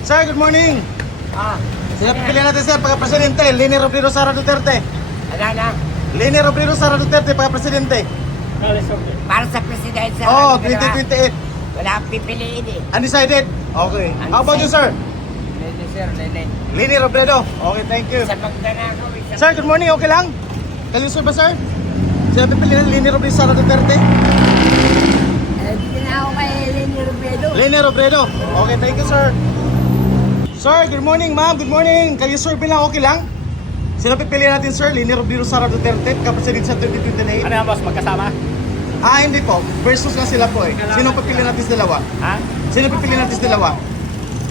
Sir, good morning. Sino pipiliin natin sir, pagka-presidente? Leni Robredo, Sara Duterte. Ano? Leni Robredo, Sara Duterte, pagka-presidente. Para sa presidensya. Oh, 2028. Wala akong pipiliin eh. Undecided? Okay. How about you, sir? Lene sir, Lene. Leni Robredo. Okay, thank you. Sa Magdanako. Sir, good morning. Okay lang? Kayo sir ba, sir? Sino pipiliin natin? Leni Robredo, Sara Duterte. Hindi na ako kay Lene Robredo. Leni Robredo. Okay, thank you, sir. Sir, good morning, ma'am. Good morning. Kayo, sir, bilang okay lang? Sino pipiliin natin, sir? Leni Robredo, Sara Duterte, kapresidente sa 2028. Ano yan, boss? Magkasama? Hindi po. Versus lang sila po eh. Sino pipiliin natin sa dalawa? Ha? Sino pipiliin natin sa dalawa?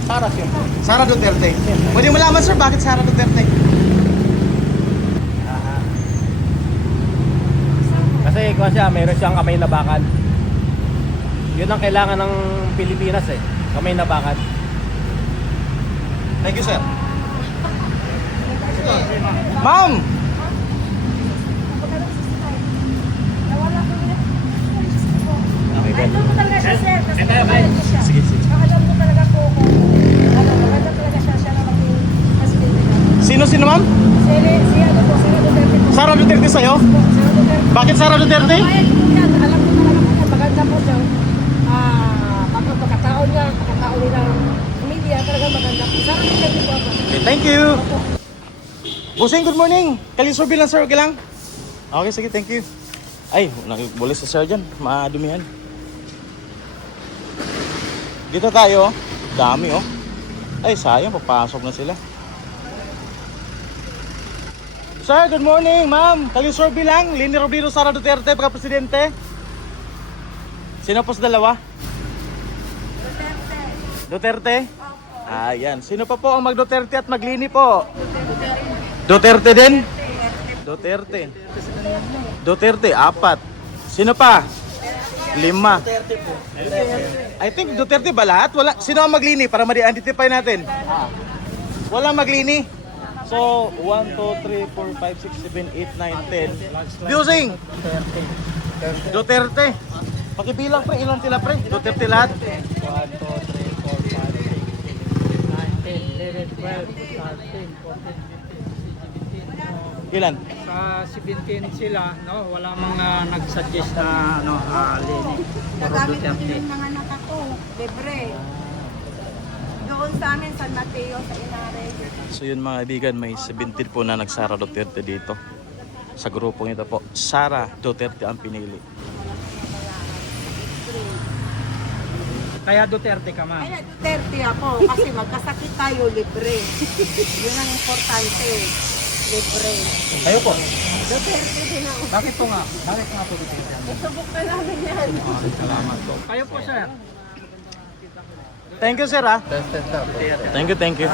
Para siyempre. Sara Duterte. Pwede mo malaman, sir, bakit Sara Duterte? Kasi kung siya, mayroon siyang kamay na bakal. Yun ang kailangan ng Pilipinas eh. Kamay na bakal. Thank you, sir. Ma'am! Idol ko talaga siya, sir. Kasi maganda siya. Sige, sige. Alam ko talaga po kung maganda talaga siya na maging presidente natin. Sino, ma'am? Si ano po, Sara Duterte po. Sara Duterte sa'yo? Sara Duterte. Bakit Sara Duterte? Kahit po yan, alam ko talaga po yan, maganda po siya. Pagkatao niya, pagkatao nila ng media, talaga maganda po. Sara Duterte po ako. Okay, thank you. Busing, good morning. Kalisurbi lang, sir. Okay lang? Okay, sige, thank you. Ay, boleh si sir dyan. Madumihan. Dito tayo. Dami, oh. Ay, sayang. Papasok na sila. Sir, good morning, ma'am. Kalisurbi lang. Leni Robredo, Sara Duterte, pagka-presidente. Sino po sa dalawa? Duterte. Ayan. Sino pa po ang mag-Duterte at mag-Leni po? Duterte din? Duterte. Duterte, 4. Sino pa? 5. I think Duterte ba lahat? Wala. Sino ang mag-Leni para ma-identify natin? Walang mag-Leni. So, 1, 2, 3, 4, 5, 6, 7, 8, 9, 10. Busing! Duterte. Pakibilang pre, ilan sila pre? Duterte lahat? 1, 2, 3, 4, 5, 6, 7, 8, 9, 10, 11, 12, 13, 14, 15, 16, 17, 18, Ilan? Sa 17 sila, no, wala mga nag-suggest na ano, Leni. Puro Nagamit ko Duterte. din yung mga anak ako, libre. Doon sa amin, San Mateo, sa Inare. So yun mga kaibigan, may 17 po na nagsara Duterte dito. Sa grupong ito po, Sara Duterte ang pinili. Kaya Duterte ka, ma'am. Ay, Duterte ako kasi magkasakit tayo, libre. Yun ang importante. Libre. Kayo po. Duterte din ako. Bakit po nga? Bakit nga po Duterte? Subok na namin yan. Salamat po. Kayo po, sir. Thank you sir ah. Thank you.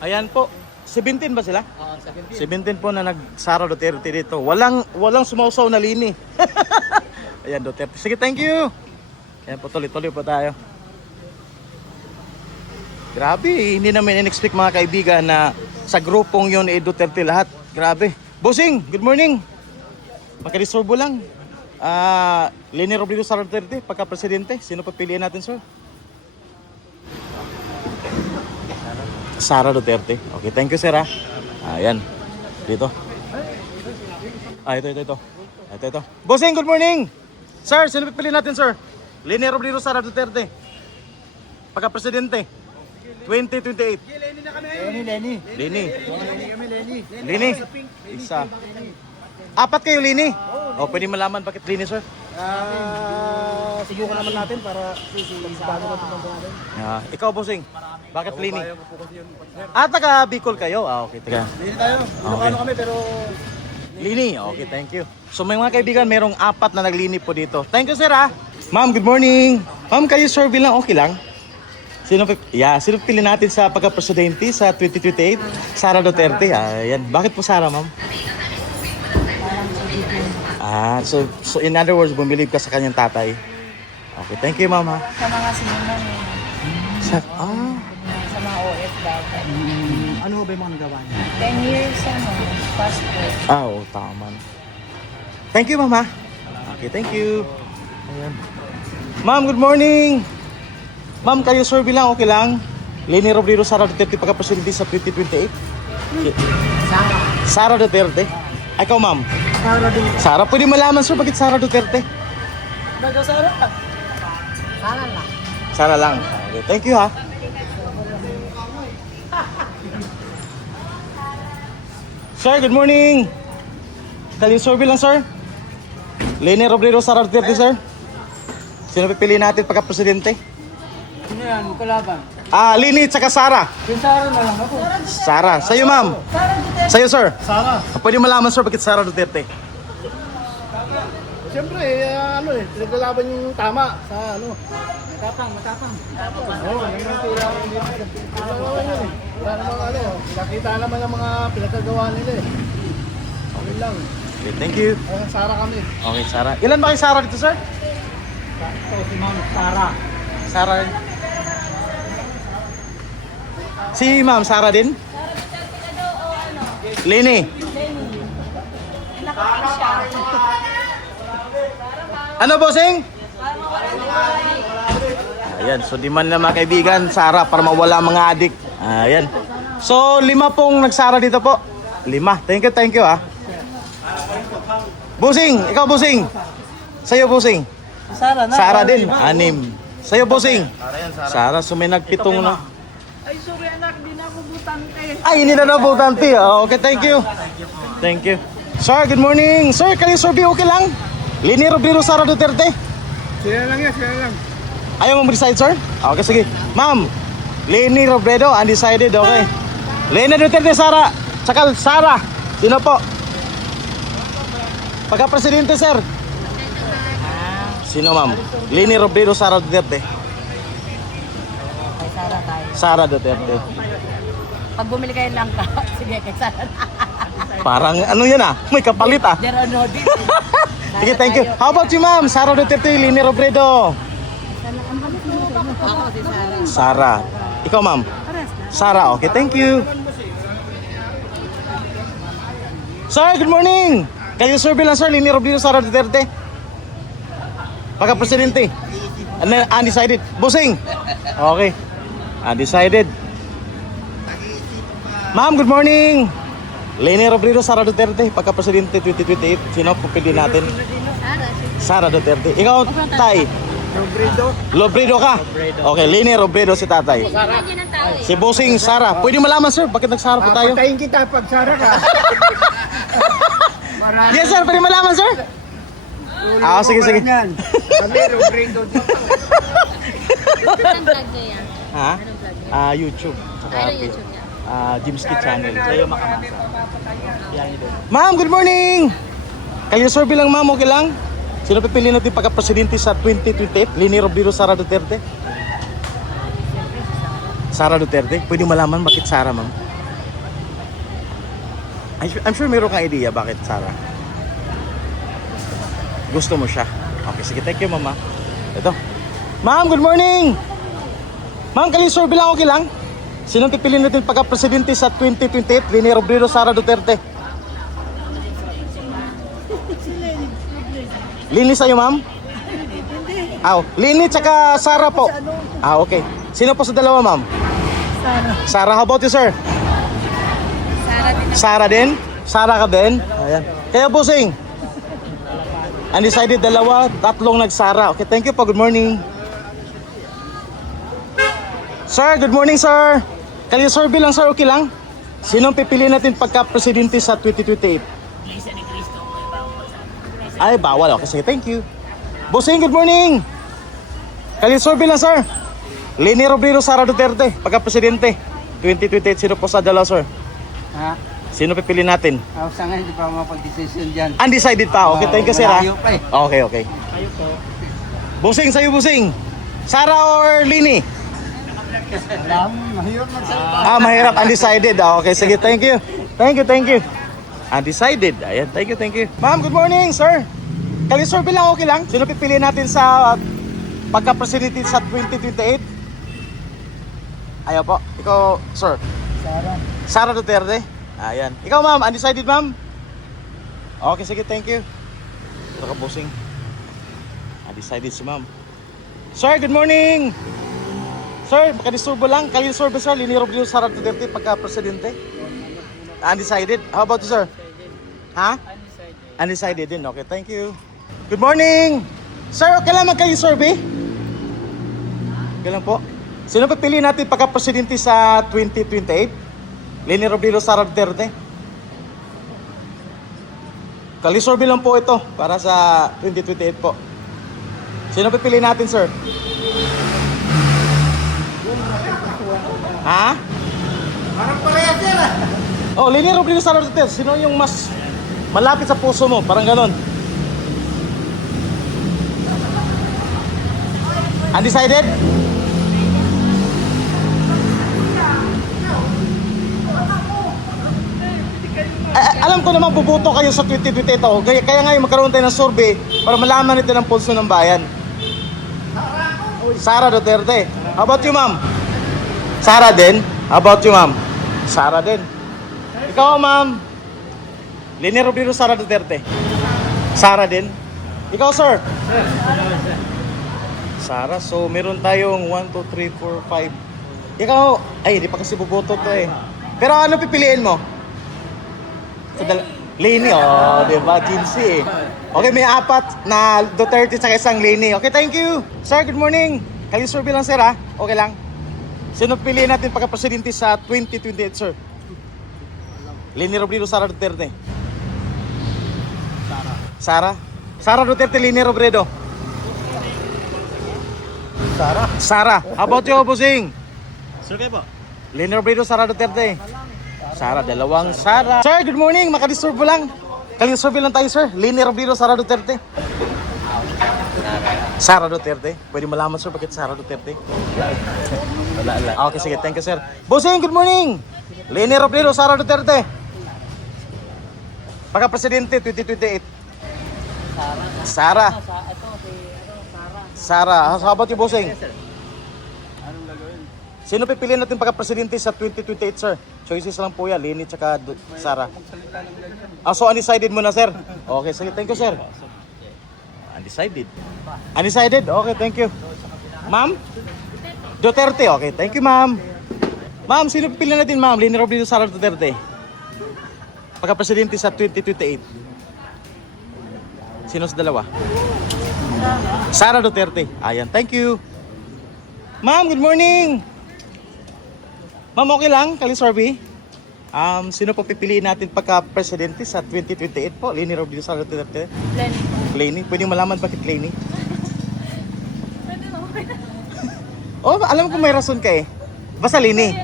Ayan po. 17 ba sila? 17 po na nagsara Duterte dito. Walang sumausaw na Leni. Ayan Duterte. Sige, thank you. Ayan po, tuloy-tuloy po tayo. Grabe, hindi namin in-expect mga kaibigan na sa grupong yun Duterte lahat. Grabe. Bossing, good morning. Makarisorbo lang. Leni Robredo, Sara Duterte, pagka-presidente. Sino papiliin natin, sir? Sara Duterte. Okay, thank you, sir. Ayan. Dito. Ito. Bossing, good morning. Sir, sino pipiliin natin, sir? Leni Robredo, Sara Duterte. Pagka-presidente. 2028. Leni. Isa. 4 kayo, Leni. O, pwede malaman bakit Leni, sir? Subukan naman natin para bago natin natin. Ikaw, bossing. Bakit Leni? Taga Bicol kayo? Okay, taga. Leni tayo. Okay. Kami pero Leni, okay, thank you. So may mga kaibigan, merong 4 na naglini po dito. Thank you, sir. Ma'am, good morning. Ma'am, kayo survey lang, okay lang? Sino pili natin sa pagka-presidente sa 2028? Sara Duterte. Ayan. Bakit po Sara, ma'am? So in other words, bumilib ka sa kanyang tatay. Okay, thank you, ma'am. Sa mga sinulang, Sa sa mga OFW. ano ba yung mga nagawa niya? 10 years, passport. Oo, tama. Thank you, ma'am. Okay, thank you. Ayan. Ma'am, good morning. Ma'am, kayo survey lang, okay lang? Leni Robredo, Sara Duterte pagka-presidente sa 2028? Sara Duterte. Ay, ikaw, ma'am. Sara, pwede malaman, sir, bakit Sara Duterte? Sana lang. Sara lang. Okay, thank you, ha. Sir, good morning. Survey lang, sir. Leni Robredo, Sara Duterte, sir. Sino pipili natin pagka-presidente? Sino yan? Kalaban. Leni tsaka Sara. Si Sara na lang ako. Sara. Sa'yo, ma'am. Sa'yo, sir. Sara. Pwede malaman, sir, bakit Sara Duterte? Siyempre, pinaglalaban yung tama sa ano. Matapang. Oo, yung mga kailangan nila. Kailangan yun eh. Wala namang ano, nakita naman ang mga pinagkagawa nila eh. Okay lang. Okay, thank you. Ay, Sara kami. Okay, Sara. Ilan ba kayo Sara dito, sir? Ito si Ma'am Sara. Sara. Si ma'am, Sara din? Leni. Ano, bossing? Ayan, so di man na mga kaibigan, Sara, para mawala mga adik. Ayan. So, 5 pong nagsara dito po. 5. Thank you, ah. Bossing, ikaw, bossing. Sa'yo, bossing. Sara na. Sara din, 6. Sa'yo, bossing. Sara, so may nagpitong na. Ay, sorry anak, di na ako butante. Ay, hindi na nabutante. Okay, thank you. Thank you. Sir, good morning. Sir, kayo survey okay lang? Leni Robredo, Sara Duterte? Sila lang. Ayaw mo mag-decide, sir? Okay, sige. Ma'am, Leni Robredo, undecided, okay. Leni Duterte, Sara. Tsaka Sara. Sino po? Pagka-presidente, sir. Sino, ma'am? Leni Robredo, Sara Duterte. Kay Sara tayo. Sara Duterte. Pag bumili kayo lang ka, sige, kay Sara. Parang ano yan ah, may kapalit ah. There are no deal. Sige, thank you. How about you, ma'am? Sara Duterte, Leni Robredo. Ako si Sara. Sara. Ikaw, ma'am? Sara, okay, thank you. Sir, good morning. Kayo survey lang, sir, Leni Robredo, Sara Duterte. Pagka-presidente. Undecided. Bossing. Okay. Undecided. Ma'am, good morning. Leni Robredo, Sara Duterte, pagka-presidente 2028. Sino pupili natin? Sara Duterte. Ikaw, Tay? Robredo ka? Okay, Leni Robredo si Tatay. Si Bossing, Sara. Pwede malaman, sir, bakit nagsara po tayo? Patayin kita pag Sara ka. Yes, sir, pwede malaman, sir? Sige. Kami, Robredo. Anong vlog niya yan? Ha? Anong vlog niya? YouTube. Saka, Ano YouTube niya? Jimski Channel. Sa'yo makamasa. Ma'am, good morning! Kayo survey lang, ma'am, okay lang? Sino pipili natin pagka-presidente sa 2028? Leni Robredo, Sara Duterte? Sara Duterte? Pwede malaman bakit Sara, ma'am? I'm sure meron kang idea bakit Sara. Gusto mo siya. Okay, sige, thank you, mama. Ito. Ma'am, good morning! Ma'am, kayo survey lang, okay lang? Sino pipili natin pagka-presidente sa 2028? Leni Robredo, Sara Duterte? Lini sa'yo, ma'am? Lini tsaka Sara po. Okay. Sino po sa dalawa, ma'am? Sara. How about you, sir? Sara din. Sara ka din? Ayan. Kaya, bossing? Undecided, 2, 3 nagsara. Okay, thank you po. Good morning. Sir, good morning, sir. Kayo survey lang, sir, okay lang? Sinong pipili natin pagka-presidente sa 2028? Ay, bawal. Okay, sige, thank you. Bossing, good morning. Kayo survey lang, sir. Leni Robredo, Sara Duterte, pagka-presidente 2028. Sino po sa dalawa, sir? Ha? Sino pipili natin? Sa ngayon, hindi pa mapag-decision dyan. Undecided pa. Okay, thank you, sir. Malayo pa eh. Okay. Bossing, sa'yo, bossing. Sara or Leni? Mahirap magsalita. Mahirap. Undecided. Okay, sige. Thank you. Undecided. Ayan. Thank you. Ma'am, good morning, sir. Kali survey lang, okay lang? Sino pipili natin sa pagka-presidente sa 2028? Ayaw po. Ikaw, sir. Sara Duterte. Ayan. Ikaw, ma'am. Undecided, ma'am? Okay, sige. Thank you. Ito ka, bossing. Undecided si ma'am. Sir, good morning. Sir, makadisturbo lang. Kalisorbe sir, Leni Robredo, Sara Duterte pagka-presidente. Undecided. How about you, sir? Ha? Undecided din. Okay, thank you. Good morning! Sir, okay lang magkalisorbe? Okay lang po. Sino pipili natin pagka-presidente sa 2028? Leni Robredo, Sara Duterte? Kalisorbe lang po ito para sa 2028 po. Sino pipili natin, sir? Ha? Parang parehas yan ah. Oh, Leni Robredo, Sara Duterte. Sino yung mas malapit sa puso mo? Parang ganon. Undecided? Alam ko naman bubuto kayo sa 2028 ito. Kaya ngayon magkaroon tayo ng survey para malaman natin ang pulso ng bayan. Sara Duterte. How about you, ma'am? Sara din? How about you, ma'am? Sara din. Ikaw, ma'am? Leni Robredo, Sara Duterte. Sara din. Ikaw, sir? Sara. So, meron tayong 1, 2, 3, 4, 5. Ikaw, ay, hindi pa kasi buboto to eh. Pero ano pipiliin mo? Leni, oh, diba? Jinsi eh. Okay, may apat na Duterte sa isang Leni. Okay, thank you. Sir, good morning. Kayo survey lang, sir, ha? Okay lang. Sino piliin natin pagka-presidente sa 2028, sir? Leni Robredo, Sara Duterte. Sara? Sara Duterte, Leni Robredo. Sara. How about you, Busing? Sir, kayo po? Leni Robredo, Sara Duterte. Sara, dalawang Sara. Sir, good morning. Makadisturbo lang. Kalisurvey lang tayo, sir. Leni Robredo, Sara Duterte. Sara Duterte. Pwede malaman, sir, bakit Sara Duterte? Okay, sige. Thank you, sir. Bossing, good morning. Leni Robredo, Sara Duterte. Pagka-presidente, 2028. Sara. Sara. How about you, Bossing? Sino pipiliin natin pagka-presidente sa 2028, sir? Choices lang po yan, Leni tsaka Sara. So undecided muna, sir? Okay, sige, thank you, sir. Undecided? Undecided? Okay, thank you. Ma'am? Duterte, okay, thank you, ma'am. Ma'am, sino pipiliin natin, ma'am? Leni Robredo, Sara Duterte. Pagka-presidente sa 2028. Sino sa dalawa? Sara Duterte. Ayan, thank you. Ma'am, good morning. Ma'am, okay lang? Kalisorbe? Sino po pipiliin natin pagka-presidente sa 2028 po? Leni Robredo, Sara Duterte? Leni. Pwede malaman bakit Leni? Oh, alam ko may rason ka eh. Basta Leni.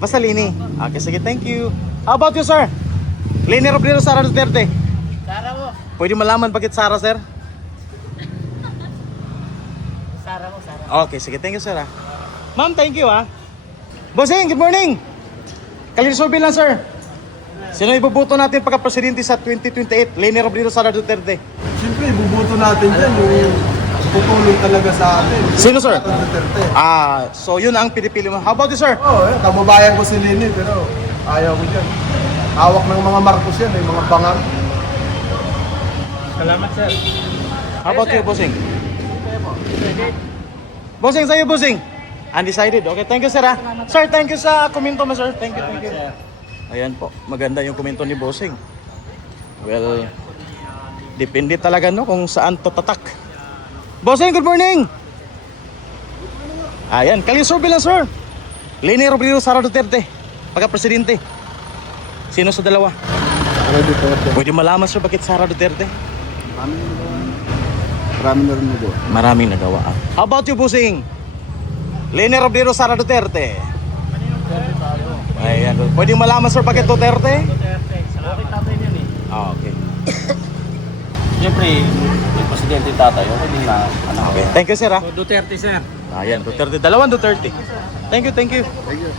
Basta Leni. Okay, sige, thank you. How about you, sir? Leni Robredo, Sara Duterte? Sara mo. Pwede malaman bakit Sara, sir? Sara mo, Sara. Okay, sige, thank you, sir. Ma'am, thank you, ha. Bossing, good morning. Kalisurvey lang, sir. Sino ibubuto natin pagka-presidente sa 2028? Leni Robredo, Sara Duterte. Siyempre, bubuto natin dyan yung tutulong talaga sa atin. Sino, sir? Duterte. So yun ang pinipili mo. How about you, sir? Kababayan ko si Leni, pero ayaw ko dyan. Hawak ng mga Marcos yan, yung mga bangang. Salamat, sir. How about you, Bossing? Bossing, sa'yo, Bossing. Undecided. Okay, thank you, sir, ha. Sir, thank you sa komento mo, sir. Thank you, thank you. Ayan po, maganda yung komento ni Bossing. Well, depende talaga, no, kung saan to tatak. Bossing, good morning! Ayan, kalisurvey lang, sir. Leni Robredo, Sara Duterte. Pagka-presidente. Sino sa dalawa? Pwede malaman, sir, bakit Sara Duterte? Marami na rin nagawa. Maraming nagawa. How about you, Bossing? Leni Robredo, Sara Duterte. Ayan, pwede malaman, sir, bakit Duterte? Okay, tatay niyan eh. Okay. Siyempre, yung presidente tatay, okay din na anak. Okay, thank you, sir, ha. Duterte, sir. Ayan, Duterte. Dalawang Duterte. Thank you, thank you. Thank you.